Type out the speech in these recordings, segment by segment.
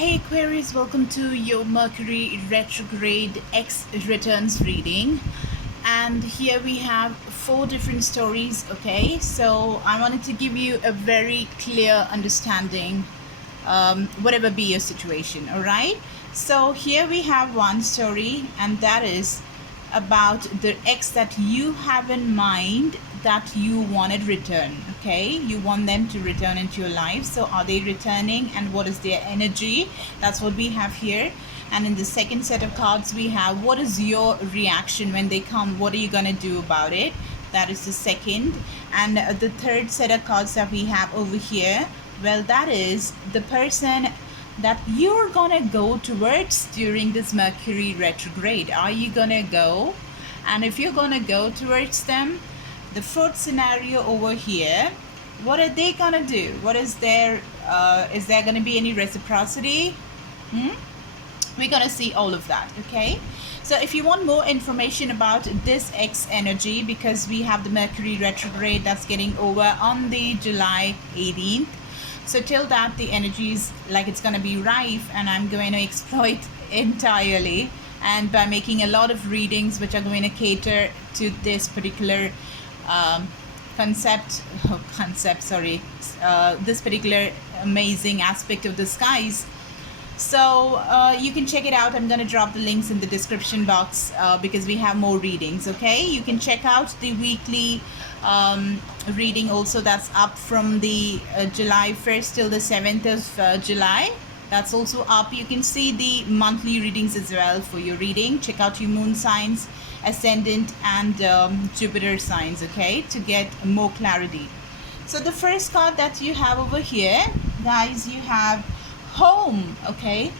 Hey Aquarius, welcome to your Mercury retrograde X returns reading. And here we have four different stories, okay? So I wanted to give you a very clear understanding, whatever be your situation, all right? So here we have one story, and that is about the ex that you have in mind that you wanted return. Okay, you want them to return into your life. So are they returning, and what is their energy? That's what we have here. And in the second set of cards we have, what is your reaction when they come? What are you gonna do about it? That is the second. And the third set of cards that we have over here, well, that is the person that you're gonna go towards during this Mercury retrograde. Are you gonna go? And if you're gonna go towards them, the fourth scenario over here, what are they gonna do? What is there gonna be any reciprocity? We're gonna see all of that, okay? So if you want more information about this X energy, because we have the Mercury retrograde that's getting over on the July 18th. So till that, the energy is like it's going to be rife, and I'm going to exploit entirely, and by making a lot of readings which are going to cater to this particular this particular amazing aspect of the skies. So you can check it out. I'm going to drop the links in the description box because we have more readings, okay? You can check out the weekly reading also, that's up from the July 1st till the 7th of July. That's also up. You can see the monthly readings as well for your reading. Check out your moon signs, ascendant and Jupiter signs, okay, to get more clarity. So the first card that you have over here, guys, you have home, okay?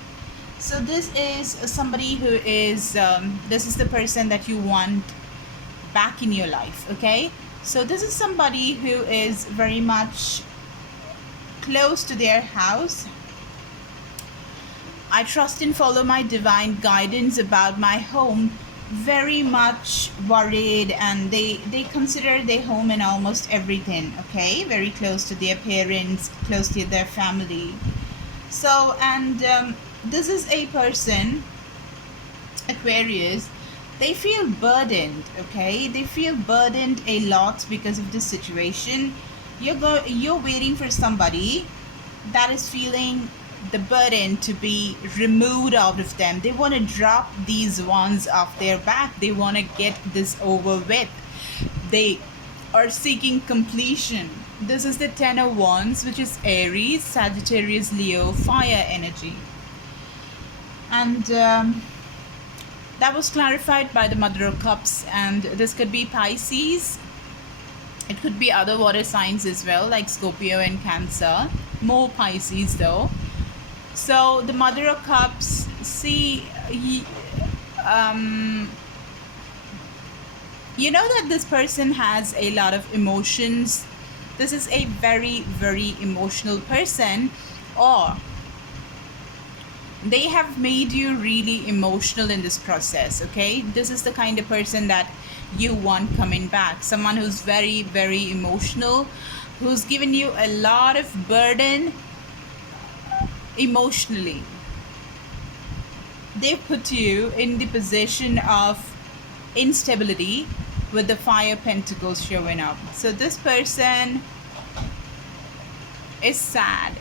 So this is somebody who is this is the person that you want back in your life, okay? So this is somebody who is very much close to their house. I trust and follow my divine guidance about my home. Very much worried, and they consider their home in almost everything, okay? Very close to their parents, close to their family. So, and this is a person, Aquarius, they feel burdened, okay? They feel burdened a lot because of this situation. You're waiting for somebody that is feeling the burden to be removed out of them. They want to drop these ones off their back. They want to get this over with. They are seeking completion. This is the Ten of Wands, which is Aries, Sagittarius, Leo, fire energy. And that was clarified by the Mother of Cups, and this could be Pisces. It could be other water signs as well, like Scorpio and Cancer. More Pisces though. So the Mother of Cups, see, you know that this person has a lot of emotions. This is a very, very emotional person, or they have made you really emotional in this process, okay? This is the kind of person that you want coming back. Someone who's very, very emotional, who's given you a lot of burden emotionally. They put you in the position of instability with the fire pentacles showing up. So this person is sad,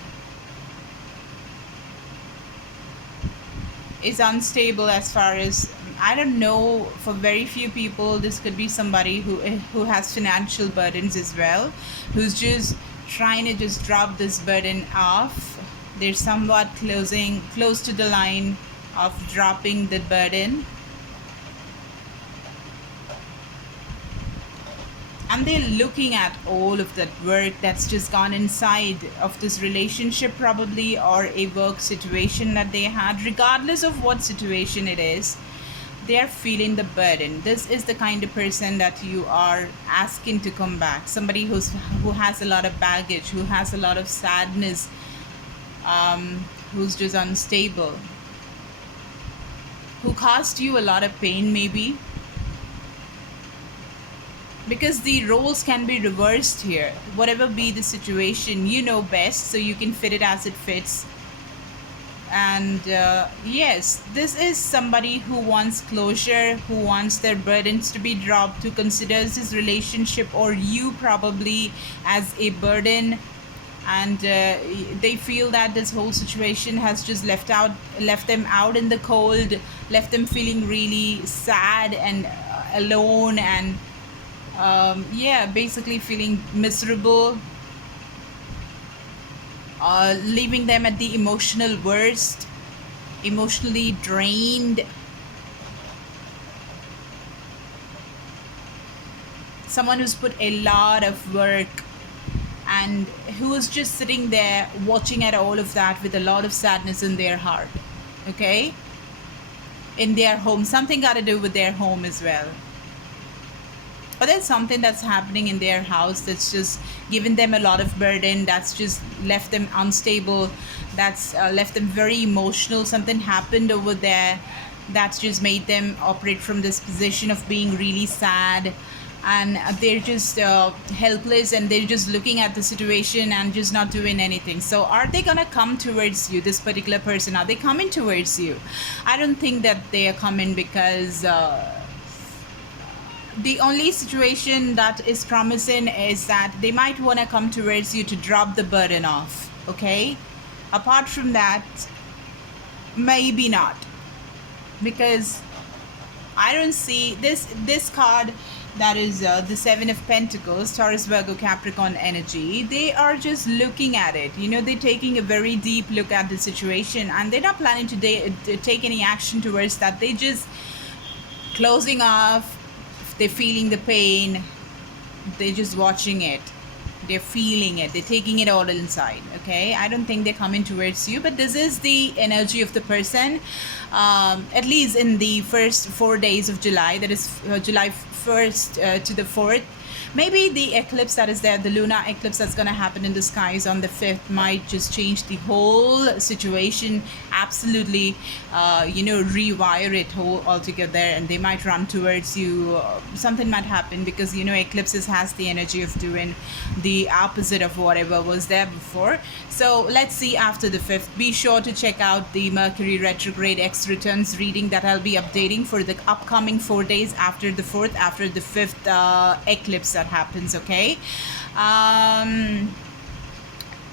is unstable as far as, I don't know, for very few people this could be somebody who has financial burdens as well, who's just trying to just drop this burden off. They're somewhat close to the line of dropping the burden, and they're looking at all of that work that's just gone inside of this relationship probably, or a work situation that they had. Regardless of what situation it is, they're feeling the burden. This is the kind of person that you are asking to come back. Somebody who has a lot of baggage, who has a lot of sadness, who's just unstable, who caused you a lot of pain maybe. Because the roles can be reversed here. Whatever be the situation, you know best, so you can fit it as it fits. And yes, this is somebody who wants closure, who wants their burdens to be dropped, who considers this relationship or you probably as a burden. And they feel that this whole situation has just left them out in the cold, left them feeling really sad and alone, and yeah, basically feeling miserable, leaving them at the emotional worst, emotionally drained. Someone who's put a lot of work and who's just sitting there watching at all of that with a lot of sadness in their heart, okay? In their home, something got to do with their home as well. But there's something that's happening in their house that's just given them a lot of burden, that's just left them unstable, that's left them very emotional. Something happened over there that's just made them operate from this position of being really sad, and they're just helpless, and they're just looking at the situation and just not doing anything. So are they gonna come towards you, this particular person? Are they coming towards you? I don't think that they are coming, because the only situation that is promising is that they might want to come towards you to drop the burden off, okay? Apart from that, maybe not, because I don't see this card, that is the Seven of Pentacles, Taurus, Virgo, Capricorn energy. They are just looking at it, you know, they're taking a very deep look at the situation, and they're not planning to take any action towards that. They just closing off. They're feeling the pain, they're just watching it, they're feeling it, they're taking it all inside, okay? I don't think they're coming towards you, but this is the energy of the person, at least in the first 4 days of July, that is July 1st to the 4th. Maybe the eclipse that is there, the lunar eclipse that's going to happen in the skies on the 5th, might just change the whole situation, absolutely, you know, rewire it altogether, and they might run towards you. Something might happen, because, you know, eclipses has the energy of doing the opposite of whatever was there before. So let's see after the 5th. Be sure to check out the Mercury retrograde X returns reading that I'll be updating for the upcoming 4 days after the 4th, after the 5th eclipse that happens, okay?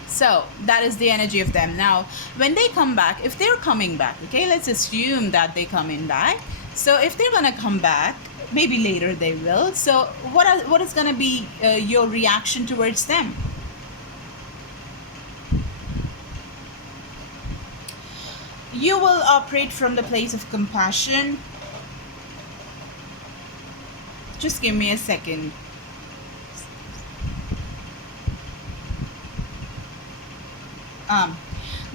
So that is the energy of them. Now when they come back, if they're coming back, okay, let's assume that they're coming back. So if they're gonna come back, maybe later they will, so what is gonna be your reaction towards them? You will operate from the place of compassion. Just give me a second.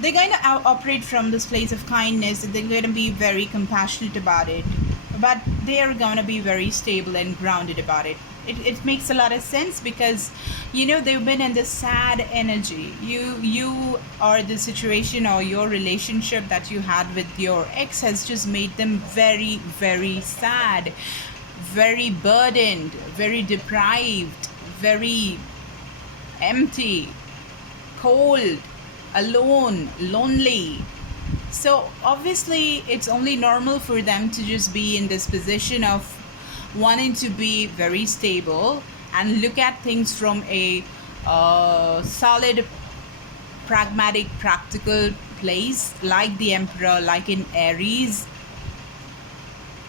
They're going to operate from this place of kindness, and they're going to be very compassionate about it, but they are going to be very stable and grounded about it. It makes a lot of sense, because, you know, they've been in this sad energy. You or the situation or your relationship that you had with your ex has just made them very, very sad, very burdened, very deprived, very empty, cold, alone, lonely. So obviously it's only normal for them to just be in this position of wanting to be very stable and look at things from a solid, pragmatic, practical place, like the Emperor, like in Aries.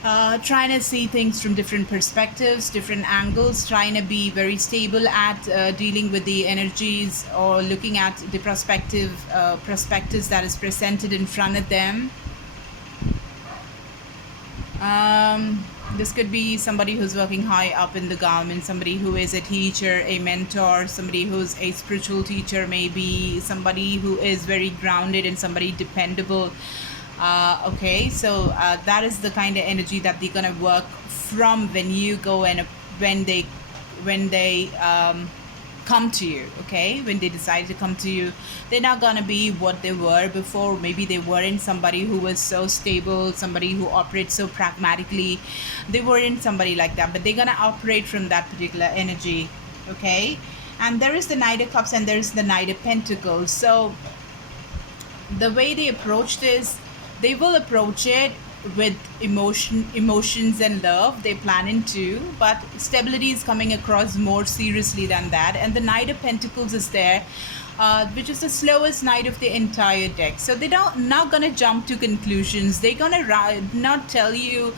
Trying to see things from different perspectives, different angles, trying to be very stable at dealing with the energies, or looking at the prospectus that is presented in front of them. This could be somebody who's working high up in the government, somebody who is a teacher, a mentor, somebody who's a spiritual teacher, maybe somebody who is very grounded and somebody dependable. Okay, so that is the kind of energy that they're gonna work from when you go, and when they come to you, okay? When they decide to come to you, they're not gonna be what they were before. Maybe they weren't somebody who was so stable, somebody who operates so pragmatically. They weren't somebody like that, but they're gonna operate from that particular energy, okay? And there is the Knight of Cups and there is the Knight of Pentacles. So the way they approach this, they will approach it with emotions and love. They're planning to, but stability is coming across more seriously than that. And the Knight of Pentacles is there, which is the slowest knight of the entire deck. So they don't not gonna jump to conclusions. They're gonna not tell you,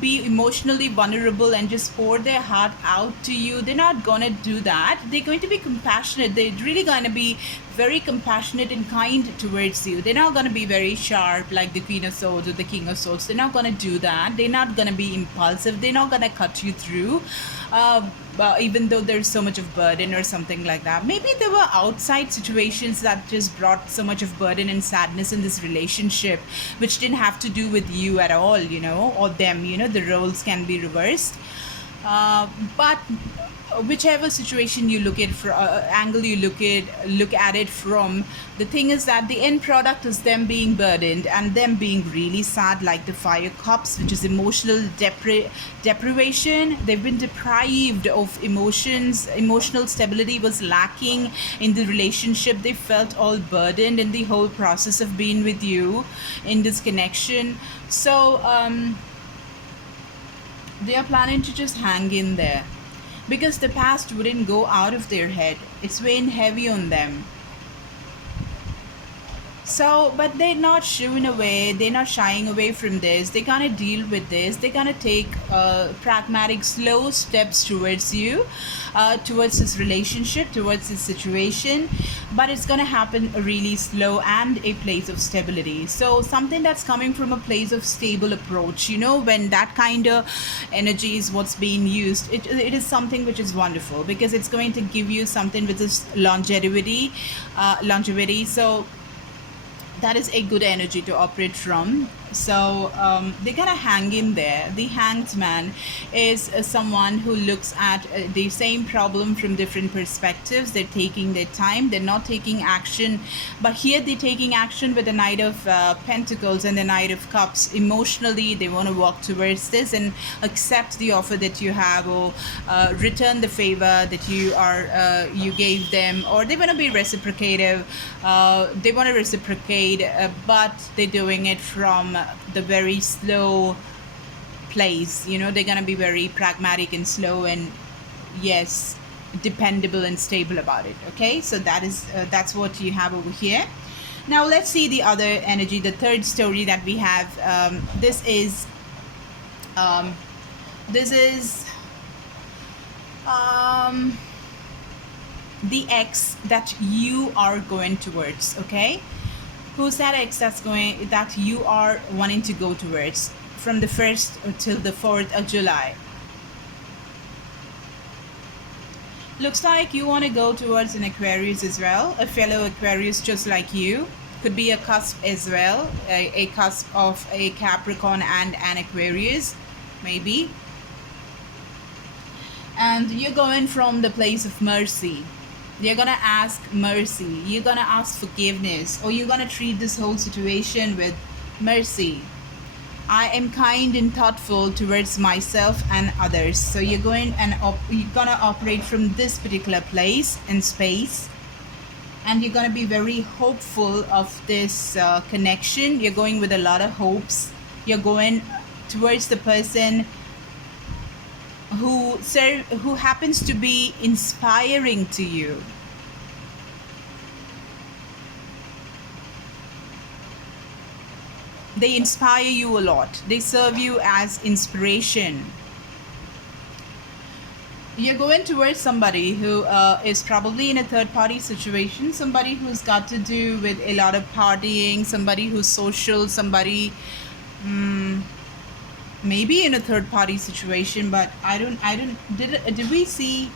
be emotionally vulnerable and just pour their heart out to you. They're not gonna do that. They're going to be compassionate. They're really gonna be very compassionate and kind towards you. They're not going to be very sharp like the Queen of Swords or the King of Swords. They're not going to do that. They're not going to be impulsive. They're not going to cut you through, even though there's so much of burden or something like that. Maybe there were outside situations that just brought so much of burden and sadness in this relationship, which didn't have to do with you at all, you know, or them. You know, the roles can be reversed. But whichever situation you look at, angle you look at it from, the thing is that the end product is them being burdened and them being really sad, like the Fire Cups, which is emotional deprivation. They've been deprived of emotions. Emotional stability was lacking in the relationship. They felt all burdened in the whole process of being with you in this connection. So they are planning to just hang in there, because the past wouldn't go out of their head. It's weighing heavy on them. So, but they're not shooing away. They're not shying away from this. They're gonna deal with this. They're gonna take pragmatic, slow steps towards you, towards this relationship, towards this situation. But it's gonna happen really slow and a place of stability. So something that's coming from a place of stable approach. You know, when that kind of energy is what's being used, it is something which is wonderful, because it's going to give you something with this longevity. So that is a good energy to operate from. So they're gonna hang in there. The Hanged Man is someone who looks at the same problem from different perspectives. They're taking their time. They're not taking action, but here they're taking action with the Knight of Pentacles and the Knight of Cups. Emotionally, they want to walk towards this and accept the offer that you have, or return the favor that you gave them, or they want to be reciprocative. They want to reciprocate, but they're doing it from the very slow place. You know, they're gonna be very pragmatic and slow, and yes, dependable and stable about it. Okay, so that's what you have over here. Now let's see the other energy, the third story that we have. This is the ex that you are going towards. Okay, who's that ex that you are wanting to go towards from the 1st till the 4th of July? Looks like you want to go towards an Aquarius as well, a fellow Aquarius just like you. Could be a cusp as well, a cusp of a Capricorn and an Aquarius, maybe. And you're going from the place of mercy. You're gonna ask mercy, you're gonna ask forgiveness, or you're gonna treat this whole situation with mercy. I am kind and thoughtful towards myself and others. So you're going and you're gonna operate from this particular place and space, and you're gonna be very hopeful of this connection. You're going with a lot of hopes. You're going towards the person who happens to be inspiring to you. They inspire you a lot. They serve you as inspiration. You're going towards somebody who is probably in a third-party situation, somebody who's got to do with a lot of partying, somebody who's social, somebody maybe in a third-party situation. But did we see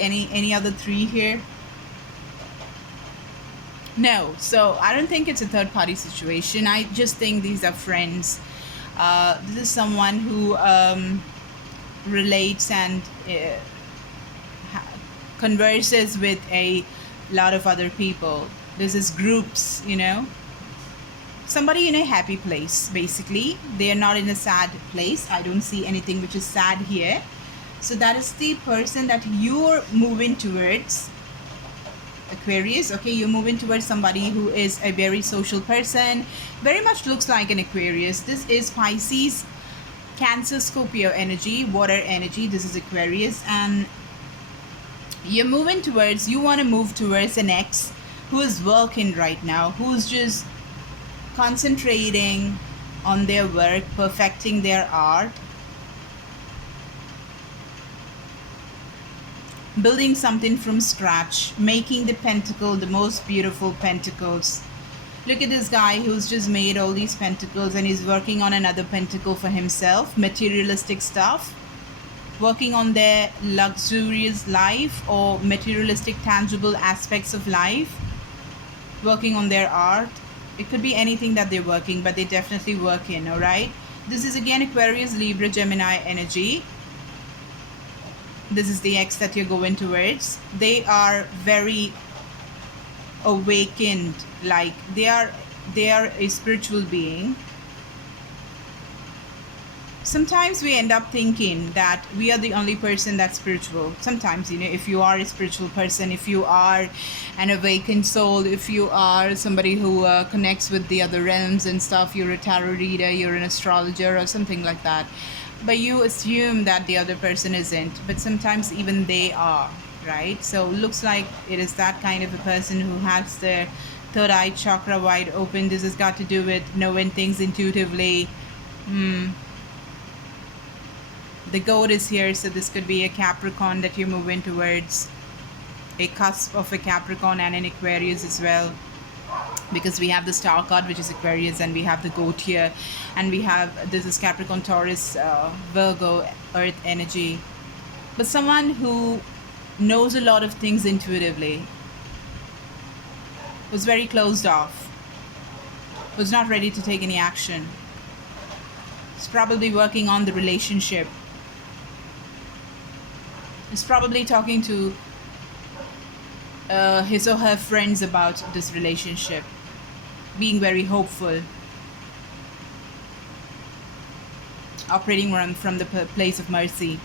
any other three here? No, so I don't think it's a third-party situation. I just think these are friends. This is someone who relates and converses with a lot of other people. This is groups, you know. Somebody in a happy place, basically. They are not in a sad place. I don't see anything which is sad here. So that is the person that you're moving towards. Aquarius. Okay, you're moving towards somebody who is a very social person, very much looks like an Aquarius. This is Pisces, Cancer, Scorpio energy, water energy. This is Aquarius, and you're moving towards, you want to move towards an ex who is working right now, who's just concentrating on their work, perfecting their art, building something from scratch, making the pentacle the most beautiful pentacles. Look at this guy who's just made all these pentacles and he's working on another pentacle for himself, materialistic stuff, working on their luxurious life or materialistic tangible aspects of life, working on their art. It could be anything that they're working, but they definitely work in, all right? This is again Aquarius, Libra, Gemini energy. This is the ex that you're going towards. They are very awakened, like they are a spiritual being. Sometimes we end up thinking that we are the only person that's spiritual. Sometimes, you know, if you are a spiritual person, if you are an awakened soul, if you are somebody who connects with the other realms and stuff, you're a tarot reader, you're an astrologer or something like that. But you assume that the other person isn't. But sometimes even they are, right? So looks like it is that kind of a person who has their third eye chakra wide open. This has got to do with knowing things intuitively. The goat is here, so this could be a Capricorn that you're moving towards, a cusp of a Capricorn and an Aquarius as well, because we have the star card, which is Aquarius, and we have the goat here, and we have, this is Capricorn, Taurus, Virgo, earth energy. But someone who knows a lot of things intuitively, was very closed off, was not ready to take any action, is probably working on the relationship, is probably talking to his or her friends about this relationship, being very hopeful, operating from the place of mercy,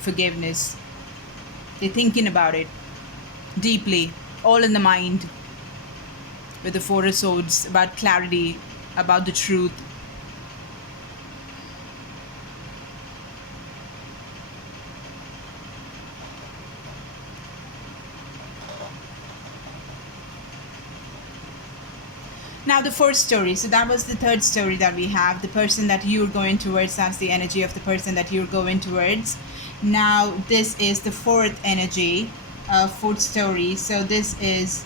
forgiveness. They're thinking about it deeply, all in the mind, with the Four of Swords, about clarity, about the truth. Now the fourth story, so that was the third story that we have, the person that you're going towards, that's the energy of the person that you're going towards. Now this is the fourth energy, fourth story. So this is,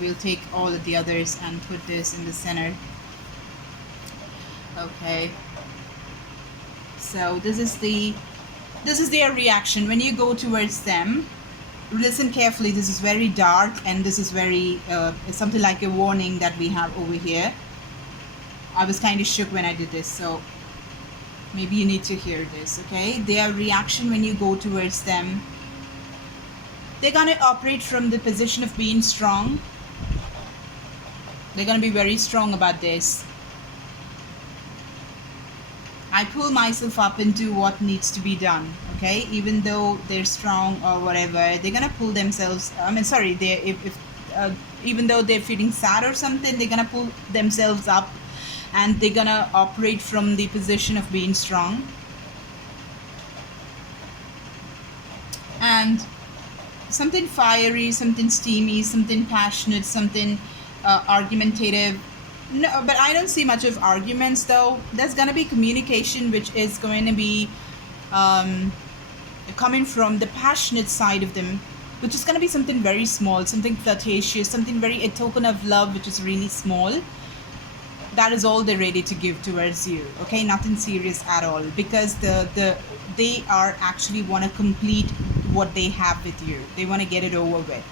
we'll take all of the others and put this in the center. Okay. So this is their reaction when you go towards them. Listen carefully. This is very dark, and this is very it's something like a warning that we have over here. I was kind of shook when I did this, so maybe you need to hear this. Okay, their reaction when you go towards them, they're gonna operate from the position of being strong. They're gonna be very strong about this. I pull myself up into what needs to be done, okay? Even though they're strong or whatever, they're gonna pull themselves, even though they're feeling sad or something, they're gonna pull themselves up and they're gonna operate from the position of being strong. And something fiery, something steamy, something passionate, something argumentative. No, but I don't see much of arguments though. There's gonna be communication, which is going to be coming from the passionate side of them, which is gonna be something very small, something flirtatious, something very, a token of love, which is really small. That is all they're ready to give towards you. Okay, nothing serious at all, because they are actually want to complete what they have with you. They want to get it over with.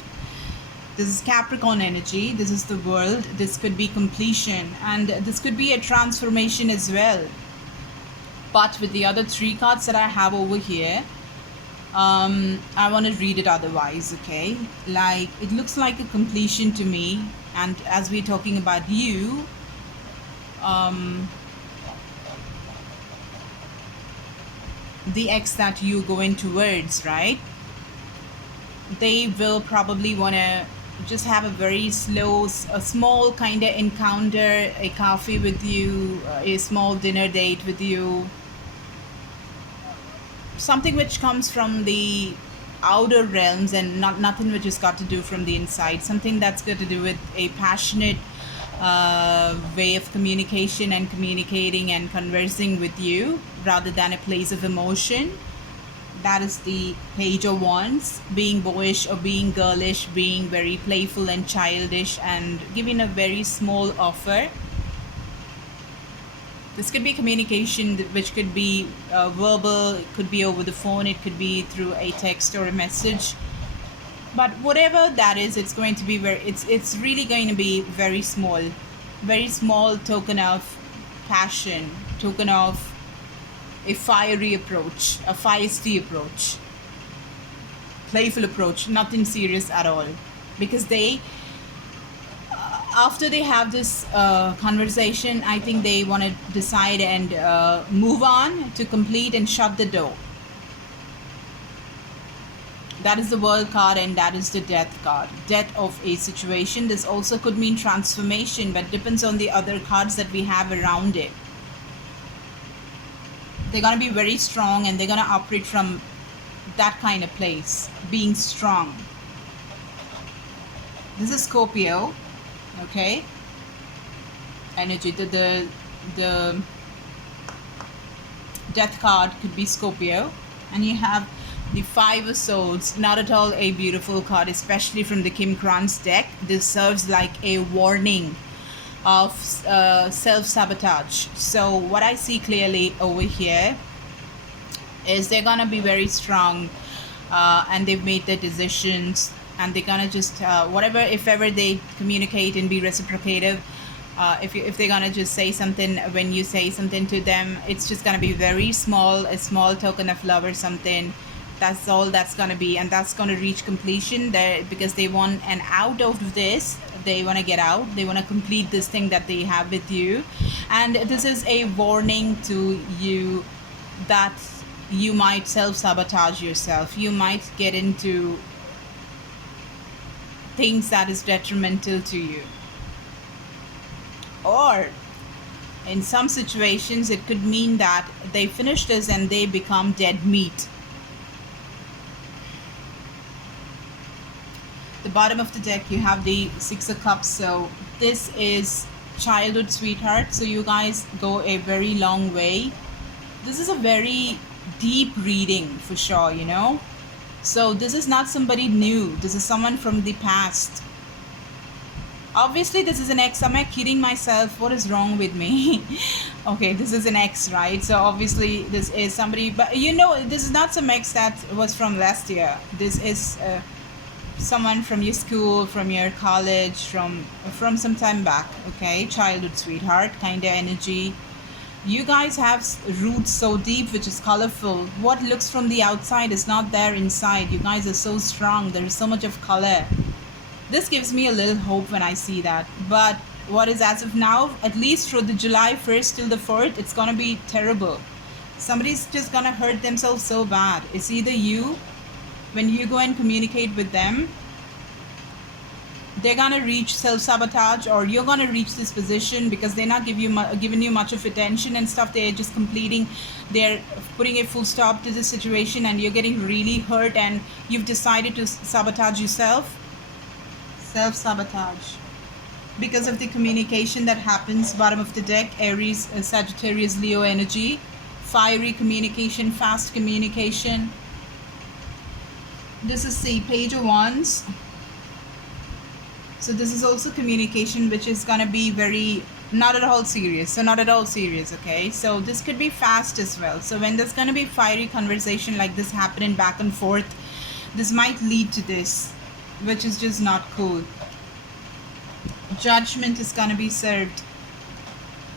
This is Capricorn energy. This is the world. This could be completion, and this could be a transformation as well. But with the other three cards that I have over here, I want to read it otherwise, okay? Like, it looks like a completion to me. And as we're talking about you, the ex that you're going towards, right? they will probably want to just have a very slow, a small kind of encounter, a coffee with you, a small dinner date with you, something which comes from the outer realms and not nothing which has got to do from the inside, something that's got to do with a passionate way of communication and communicating and conversing with you rather than a place of emotion. That is the Page of Wands, being boyish or being girlish, being very playful and childish and giving a very small offer. This could be communication which could be verbal, it could be over the phone, it could be through a text or a message. But whatever that is, it's going to be it's really going to be very small token of passion, token of a fiery approach, a feisty approach, playful approach, nothing serious at all. Because they, after they have this conversation, I think they want to decide and move on to complete and shut the door. That is the World card, and that is the Death card. Death of a situation. This also could mean transformation, but depends on the other cards that we have around it. They're going to be very strong and they're going to operate from that kind of place, being strong. This is Scorpio, okay? Energy. The Death card could be Scorpio. And you have the Five of Swords. Not at all a beautiful card, especially from the Kim Kranz deck. This serves like a warning of self-sabotage. So what I see clearly over here is they're gonna be very strong and they've made their decisions, and they're gonna just whatever, if ever they communicate and be reciprocative, if they're gonna just say something when you say something to them, it's just gonna be very small, a small token of love or something. That's all that's gonna be, and that's gonna reach completion there because they want an out of this. They want to get out, they want to complete this thing that they have with you, and this is a warning to you that you might self-sabotage yourself. You might get into things that is detrimental to you, or in some situations it could mean that they finish this and they become dead meat. The bottom of the deck, you have the Six of Cups. So this is childhood sweetheart. So you guys go a very long way. This is a very deep reading for sure, you know. So this is not somebody new. This is someone from the past. Obviously this is an ex. Am I kidding myself? What is wrong with me? Okay, this is an ex, right? So obviously this is somebody, but you know, this is not some ex that was from last year. This is someone from your school, from your college, from some time back. Okay, childhood sweetheart kind of energy. You guys have roots so deep, which is colorful. What looks from the outside is not there inside. You guys are so strong. There is so much of color. This gives me a little hope when I see that. But what is as of now, at least for the July 1st till the 4th, it's gonna be terrible. Somebody's just gonna hurt themselves so bad. It's either you, when you go and communicate with them, they're gonna reach self-sabotage, or you're gonna reach this position because they're not giving you much of attention and stuff. They're just they're putting a full stop to the situation, and you're getting really hurt, and you've decided to sabotage yourself. Self-sabotage because of the communication that happens. Bottom of the deck, Aries, Sagittarius, Leo energy. Fiery communication, fast communication. This is the Page of Wands. So this is also communication which is gonna be very not at all serious. So not at all serious, okay? So this could be fast as well. So when there's gonna be fiery conversation like this happening back and forth, this might lead to this, which is just not cool. Judgment is gonna be served.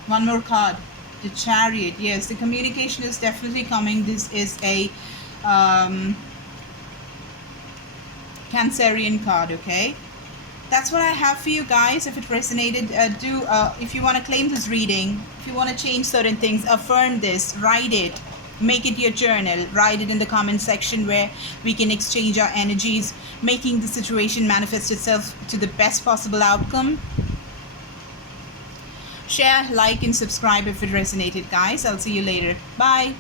One more card. The Chariot. Yes, the communication is definitely coming. This is a Cancerian card, okay? That's what I have for you guys. If it resonated, if you want to claim this reading, if you want to change certain things, affirm this, write it, make it your journal, write it in the comment section where we can exchange our energies, making the situation manifest itself to the best possible outcome. Share, like, and subscribe if it resonated, guys. I'll see you later. Bye.